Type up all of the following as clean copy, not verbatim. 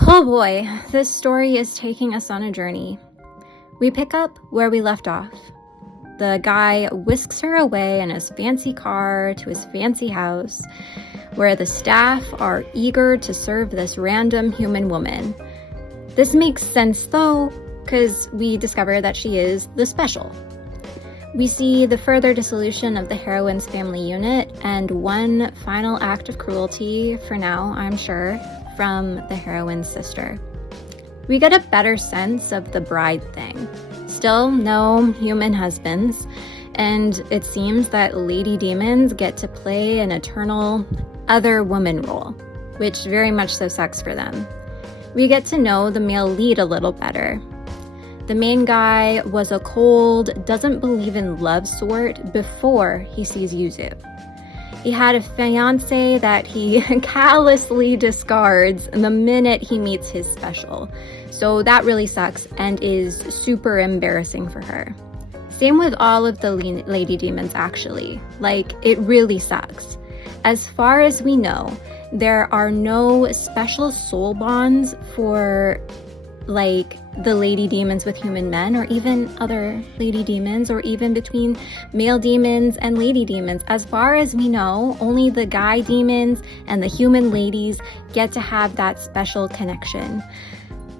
Oh boy, this story is taking us on a journey. We pick up where we left off. The guy whisks her away in his fancy car to his fancy house, where the staff are eager to serve this random human woman. This makes sense though, because we discover that she is the special. We see the further dissolution of the heroine's family unit and one final act of cruelty, for now, I'm sure, from the heroine's sister. We get a better sense of the bride thing. Still no human husbands, and it seems that lady demons get to play an eternal other woman role, which very much so sucks for them. We get to know the male lead a little better. The main guy was a cold, doesn't believe in love sort before he sees Yuzu. He had a fiancée that he callously discards the minute he meets his special. So that really sucks and is super embarrassing for her. Same with all of the lady demons actually. Like, it really sucks. As far as we know, there are no special soul bonds for like the lady demons with human men, or even other lady demons, or even between male demons and lady demons. As far as we know, only the guy demons and the human ladies get to have that special connection.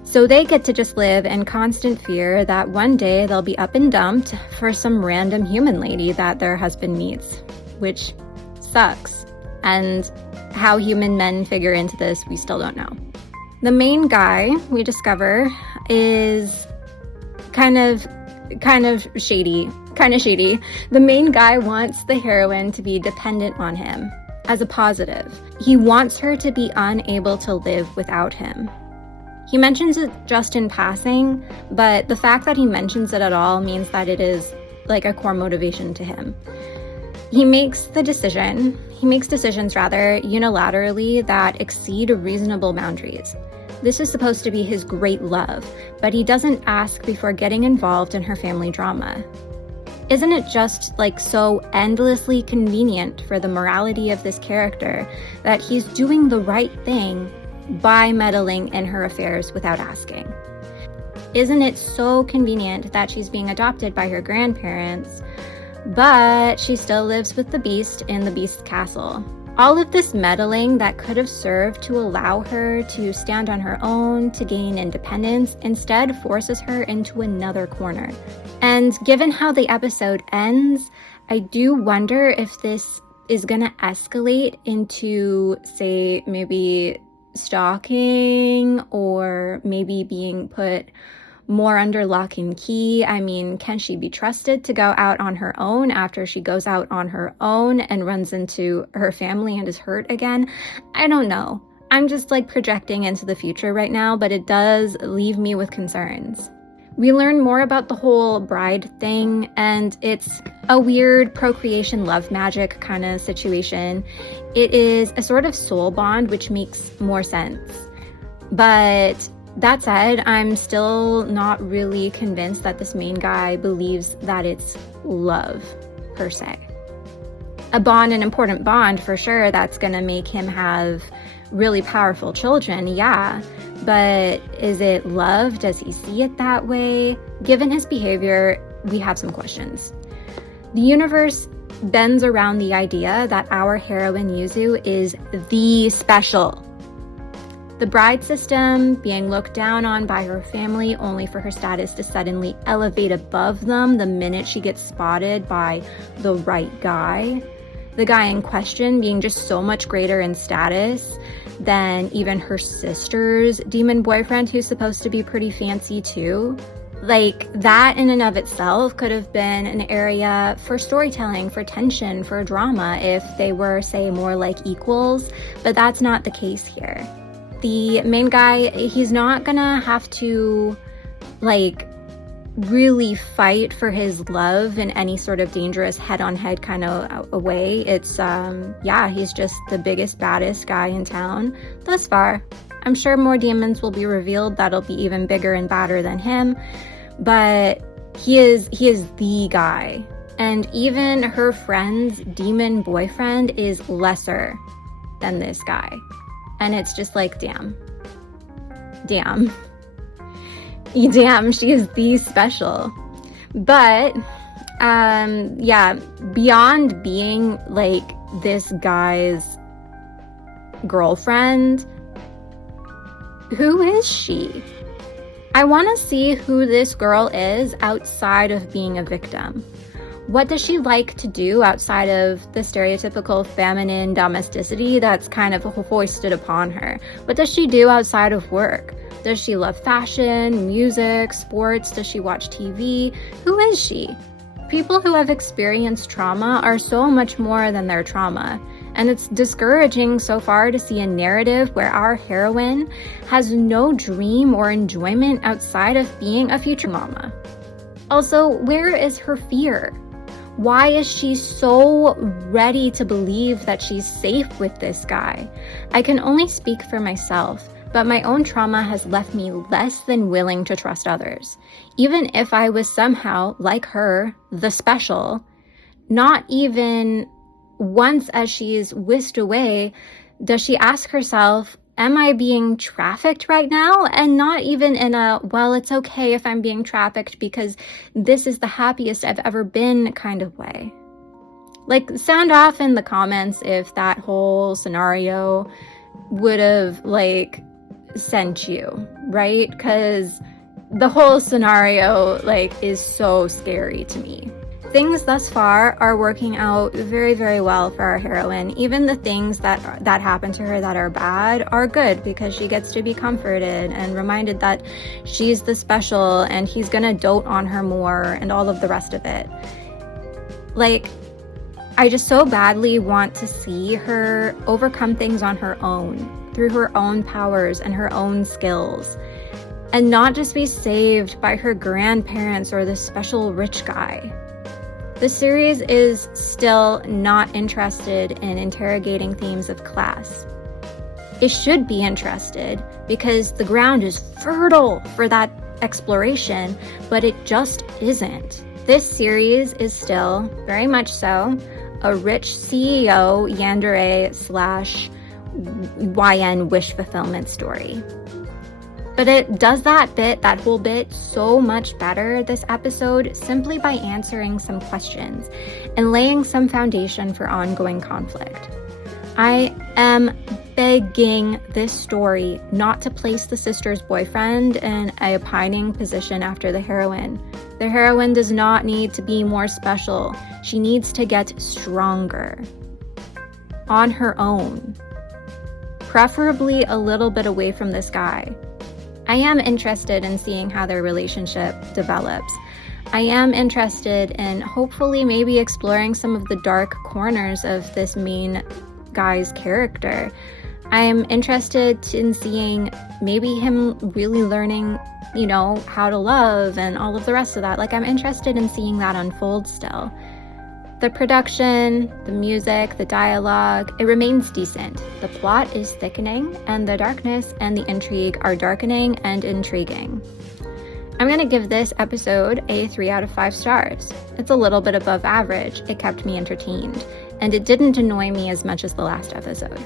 So they get to just live in constant fear that one day they'll be up and dumped for some random human lady that their husband meets, which sucks. And how human men figure into this, we still don't know. The main guy, we discover, is kind of shady. The main guy wants the heroine to be dependent on him as a positive. He wants her to be unable to live without him. He mentions it just in passing, but the fact that he mentions it at all means that it is like a core motivation to him. He makes decisions unilaterally that exceed reasonable boundaries. This is supposed to be his great love, but he doesn't ask before getting involved in her family drama. Isn't it just like so endlessly convenient for the morality of this character that he's doing the right thing by meddling in her affairs without asking? Isn't it so convenient that she's being adopted by her grandparents, but she still lives with the beast in the beast's castle? All of this meddling that could have served to allow her to stand on her own, to gain independence, instead forces her into another corner. And given how the episode ends, I do wonder if this is gonna escalate into, say, maybe stalking, or maybe being put more under lock and key. I mean, can she be trusted to go out on her own after she goes out on her own and runs into her family and is hurt again? I don't know. I'm just like projecting into the future right now, but it does leave me with concerns. We learn more about the whole bride thing, and it's a weird procreation love magic kind of situation. It is a sort of soul bond, which makes more sense. But that said, I'm still not really convinced that this main guy believes that it's love, per se. A bond, an important bond for sure, that's gonna make him have really powerful children, yeah. But is it love? Does he see it that way? Given his behavior, we have some questions. The universe bends around the idea that our heroine Yuzu is the special. The bride system being looked down on by her family, only for her status to suddenly elevate above them the minute she gets spotted by the right guy. The guy in question being just so much greater in status than even her sister's demon boyfriend, who's supposed to be pretty fancy too. Like, that in and of itself could have been an area for storytelling, for tension, for drama if they were, say, more like equals, but that's not the case here. The main guy, he's not gonna have to like really fight for his love in any sort of dangerous head-on-head kind of a way. It's he's just the biggest, baddest guy in town thus far. I'm sure more demons will be revealed that'll be even bigger and badder than him, but he is the guy. And even her friend's demon boyfriend is lesser than this guy. And it's just like, damn. damn. Damn, she is the special. But, yeah, beyond being like this guy's girlfriend, who is she? I want to see who this girl is outside of being a victim. What does she like to do outside of the stereotypical feminine domesticity that's kind of foisted upon her? What does she do outside of work? Does she love fashion, music, sports? Does she watch TV? Who is she? People who have experienced trauma are so much more than their trauma. And it's discouraging so far to see a narrative where our heroine has no dream or enjoyment outside of being a future mama. Also, where is her fear? Why is she so ready to believe that she's safe with this guy? I can only speak for myself, but my own trauma has left me less than willing to trust others. Even if I was somehow, like her, the special, not even once as she's whisked away, does she ask herself, am I being trafficked right now? And not even in a, well, it's okay if I'm being trafficked because this is the happiest I've ever been kind of way. Like, sound off in the comments if that whole scenario would have, like, sent you, right? Because the whole scenario, like, is so scary to me. Things thus far are working out very, very well for our heroine. Even the things that happen to her that are bad are good because she gets to be comforted and reminded that she's the special and he's gonna dote on her more and all of the rest of it. Like, I just so badly want to see her overcome things on her own, through her own powers and her own skills, and not just be saved by her grandparents or this special rich guy. The series is still not interested in interrogating themes of class. It should be interested because the ground is fertile for that exploration, but it just isn't. This series is still, very much so, a rich CEO yandere / YN wish fulfillment story. But it does that whole bit so much better this episode simply by answering some questions and laying some foundation for ongoing conflict. I am begging this story not to place the sister's boyfriend in a pining position after the heroine. The heroine does not need to be more special. She needs to get stronger on her own, preferably a little bit away from this guy. I am interested in seeing how their relationship develops. I am interested in hopefully maybe exploring some of the dark corners of this main guy's character. I am interested in seeing maybe him really learning, how to love and all of the rest of that. Like, I'm interested in seeing that unfold still. The production, the music, the dialogue, it remains decent. The plot is thickening, and the darkness and the intrigue are darkening and intriguing. I'm going to give this episode a 3 out of 5 stars. It's a little bit above average. It kept me entertained, and it didn't annoy me as much as the last episode.